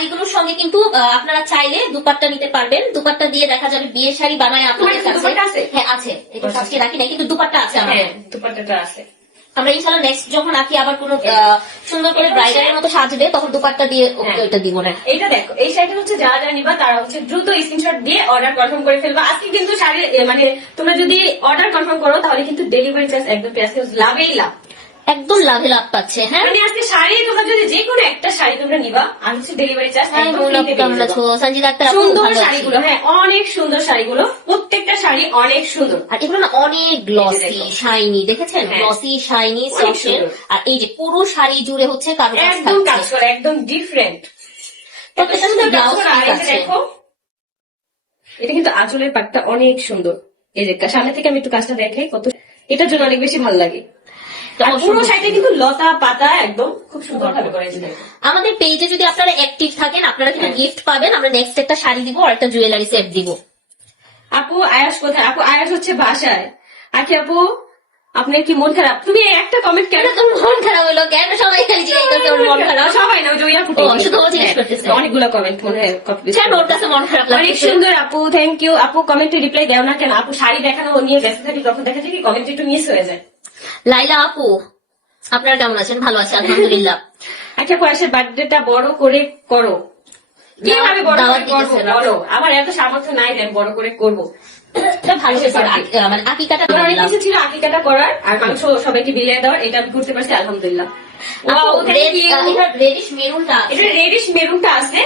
শাড়িগুলোর সঙ্গে কিন্তু আপনারা চাইলে দুপাট্টা নিতে পারবেন। দুপাট্টা দিয়ে দেখা যাবে বিয়ের শাড়ি বানায় আপনাদের কাছে। হ্যাঁ আছে, এটা আজকে রাখি নাই কিন্তু দুপাট্টা আছে আমাদের। দুপাট্টাটা আছে। আমরা ইনশাআল্লাহ নেক্সট যখন আঁকি আবার কোনো সুন্দর করে ব্রাইডালের মতো সাজবে তখন দুপাট্টা দিয়ে ওইটা দিব না। এটা দেখো, এই শাড়িটা হচ্ছে যারা যারা নিবা তারা হচ্ছে দ্রুত স্ক্রিনশট দিয়ে অর্ডার কনফার্ম করে ফেলবা। আজকে কিন্তু শাড়ি মানে তোমরা যদি অর্ডার কনফার্ম করো তাহলে কিন্তু ডেলিভারি চার্জ একদম লাভেই লাভ, একদম লাভে লাভ পাচ্ছে। হ্যাঁ মানে আজকে শাড়ি তোমরা যদি যে কোনো একটা শাড়ি তোমরা নিবা আর হচ্ছে ডেলিভারি চার্জ সুন্দর শাড়িগুলো। হ্যাঁ অনেক সুন্দর শাড়িগুলো, প্রত্যেকটা শাড়ি অনেক সুন্দর। আর এগুলো না অনেক গ্লসি শাইনি, দেখেছেন গ্লসি শাইনি সফট। আর এই যে পুরো শাড়ি জুড়ে হচ্ছে কারুকাজ একদম কাজ করা, একদম ডিফারেন্ট। দেখো এটা কিন্তু আঁচলের পাটটা অনেক সুন্দর। এই যে সামনে থেকে আমি একটু কাজটা দেখাই, কত এটার জন্য অনেক বেশি ভালো লাগে। পুরো শাড়িটা কিন্তু লতা পাতা একদম খুব সুন্দর ভাবে করেছে। আমাদের পেজে যদি আপনারা অ্যাক্টিভ থাকেন আপনারা কিন্তু গিফট পাবেন। আমরা নেক্সট একটা শাড়ি দিব আর একটা জুয়েলারি সেট দিব। আপু আয়াস কোথায়? আপু আয়াস হচ্ছে বাসায়। আকি আপু আপনার কি মন খারাপ? তুমি একটা কমেন্ট কেন? তোমার মন খারাপ হলো কেন? সবাই খালি জিজ্ঞেস করছে ওর মন খারাপ। সবাই না, জয়া আপু শুধু ও জিজ্ঞেস করতেছে। অনেকগুলো কমেন্ট মনে হয় কপি কেন ওর কাছে মন খারাপ লাগে? অনেক সুন্দর আপু, থ্যাংক ইউ আপু। কমেন্টে রিপ্লাই দাও না কেন? আপু শাড়ি দেখানো নিয়ে ব্যস্ত থাকি, তখন দেখা যায় কি কমেন্ট একটু মিস হয়ে যায়। লাইলা আপু আপনারা কেমন আছেন? ভালো আছে আলহামদুলিল্লাহ। আচ্ছা আপু আয়াসের বার্থডেটা বড় করে করো। কিভাবে বড় করে করবো বলো? আমার এত সামর্থ্য নাই যে আমি বড় করে করবো। ভালো মানে আকিকাটা অনেক কিছু ছিল আকিকাটা করার আর মাংস সবাইকে বিলিয়ে দেওয়ার, এটা আমি করতে পারছি আলহামদুলিল্লাহ। রেডিশ মেরুনটা, এটা রেডিশ মেরুনটা আছে,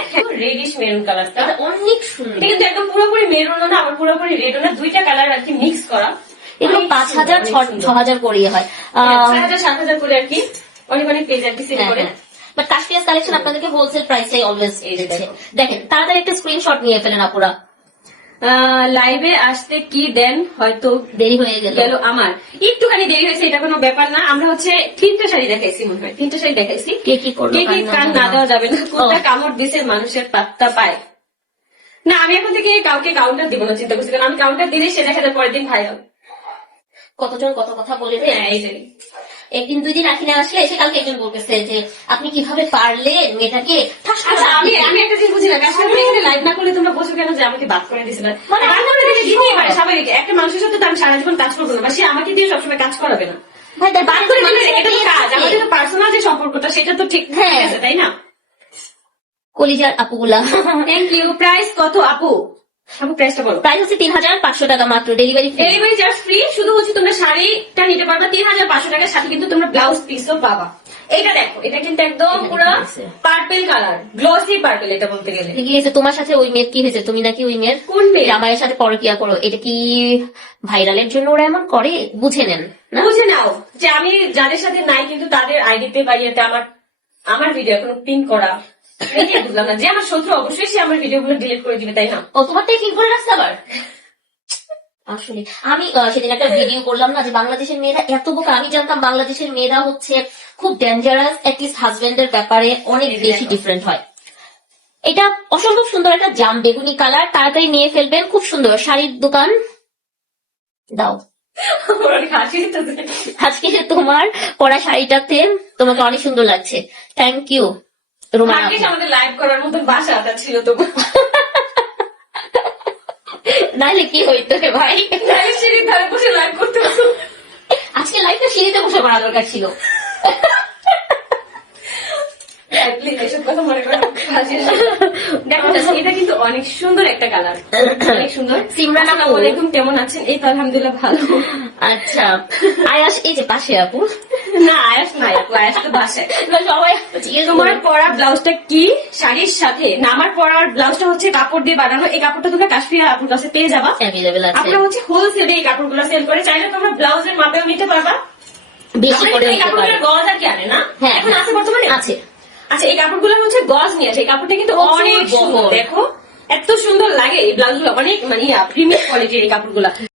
রেডিশ মেরুন কালারটা অনেক সুন্দর। এটা কিন্তু একদম পুরোপুরি মেরুন না, আবার পুরোপুরি রেড না, দুইটা কালার আর কি মিক্স করা। এগুলো 5000 6000 করে হয়, 6000 7000 করে আর কি, অনেক অনেক পেজ আর কি সেল করে। বাট কাশফিয়াস কালেকশন আপনাদেরকে হোলসেল প্রাইসে অলওয়েজ দিচ্ছে। দেখেন তাড়াতাড়ি একটা স্ক্রিনশট নিয়ে ফেলেন আপুরা। লাইভে আসতে কি দেন? হয়তো দেরি হয়ে গেল আমার একটুখানি দেরি হয়েছে, এটা কোনো ব্যাপার না। আমরা হচ্ছে 3টা শাড়ি দেখাইছি, মনে হয় 3টা শাড়ি দেখাইছি। কে কি করলো? কে কান না দেওয়া যাবে না, কোনটা কামড় দিছে মানুষের পাত্তা পায় না। আমি এখন থেকে কাউকে কাউন্টার দিব না, চিন্তা করছি, কারণ আমি কাউন্টার দিলে সে দেখা যায় পরের দিন ভাইরাল। কতজন কত কথা বলে রে। একদিন দুই দিন আখিনা আসলে এসে কালকে একজন বলতেছে যে আপনি কিভাবে পারলেন মেয়েটাকে। আমি একটা জিনিস বুঝি না, লাইভ না করলে তোমরা বসে কেন যে আমাকে বাদ করে দিয়েছিল? দিতেই পারে স্বাভাবিক, একটা মানুষের সাথে তো আমি সারা জীবন কাজ করবো না, বা সে আমাকে দিয়ে সবসময় কাজ করাবে না। বাদ করে দিলে এটা তো কাজ, আমাদের পার্সোনাল যে সম্পর্কটা সেটা তো ঠিক আছে, তাই না? কলিজার আপুগুলা থ্যাংক ইউ। প্রাইস কত আপু? আপু প্রাইসটা বলো। প্রাইস হচ্ছে 3500 টাকা মাত্র, ডেলিভারি চার্জ ফ্রি। শুধু হচ্ছে তোমরা শাড়িটা নিতে পারবা 3500 টাকার সাথে, কিন্তু তোমরা ব্লাউজ পিসও পাবা। এটা দেখো, এটা কিন্তু একদম পুরো পার্পল কালার, গ্লসি পার্পল এটা বলতে গেলে। কি হয়েছে তোমার সাথে? ওই মেয়ের কি হয়েছে? তুমি নাকি ওই মেয়ের কোন মেয়ে? জামাইয়ের সাথে পরকিয়া করো, এটা কি ভাইরালের জন্য ওরা এমন করে? বুঝে নেন, বুঝে নাও যে আমি যাদের সাথে নাই কিন্তু তাদের আইডিতে বা ইয়েতে আমার ভিডিও এখনো পিন করা। বুঝলাম না, যে আমার শত্রু অবশ্যই সে আমার ভিডিও গুলো ডিলিট করে দিবে, তাই না? ও তোমারটাই পিন করে রাখতে আবার। আসলে আমি সেদিন একটা ভিডিও করলাম না যে বাংলাদেশের মেয়েরা এত বোকা। আমি জানতাম বাংলাদেশের মেয়েরা হচ্ছে খুব ডেঞ্জারাস, অ্যাটলিস্ট হাজবেন্ডের ব্যাপারে অনেক বেশি ডিফারেন্ট হয়। এটা অসম্ভব সুন্দর একটা জাম বেগুনি কালার, তাড়াতাড়ি নিয়ে ফেলবেন। খুব সুন্দর শাড়ির দোকান দাও। আজকে তোমার পরা শাড়িটাতে তোমাকে অনেক সুন্দর লাগছে, থ্যাংক ইউ রুমা। আমাদের লাইভ করার মতন বাসাটা ছিল তো, নাহলে কি হইতো রে ভাই? সিঁড়ির ধারে বসে লাইভ করতে হতো। আজকে লাইভটা সিঁড়িতে বসে করা দরকার ছিল। এটা কিন্তু অনেক সুন্দর একটা কালার, অনেক সুন্দর। সিমরান আপু কেমন আছেন? এই তো আলহামদুলিল্লাহ ভালো। আচ্ছা আয়াস এই যে পাশে আপু। না আয়াস নাই আপু, আয়াস তো বাসায়। সবাই তোমার পরা ব্লাউজটা কি শাড়ির সাথে? না, আমার পরার ব্লাউজটা হচ্ছে কাপড় দিয়ে বানানো। এই কাপড়টা তোমরা কাশ্মীর আপুর কাছে পেয়ে যাবা, আপনারা হচ্ছে হোলসেলে এই কাপড়গুলো সেল করে। চাইলে তোমরা ব্লাউজের মাপেও নিতে পারবা, বেশি করে। এই কাপড়গুলো গজ আর কি আনে না, এখন আছে বর্তমানে আছে। আচ্ছা এই কাপড়গুলো হচ্ছে গজ নিয়ে আসে। এই কাপড়টা কিন্তু অনেক সুন্দর, দেখো এত সুন্দর লাগে। এই ব্লাউজ গুলো অনেক মানে প্রিমিয়াম কোয়ালিটির এই কাপড়গুলা।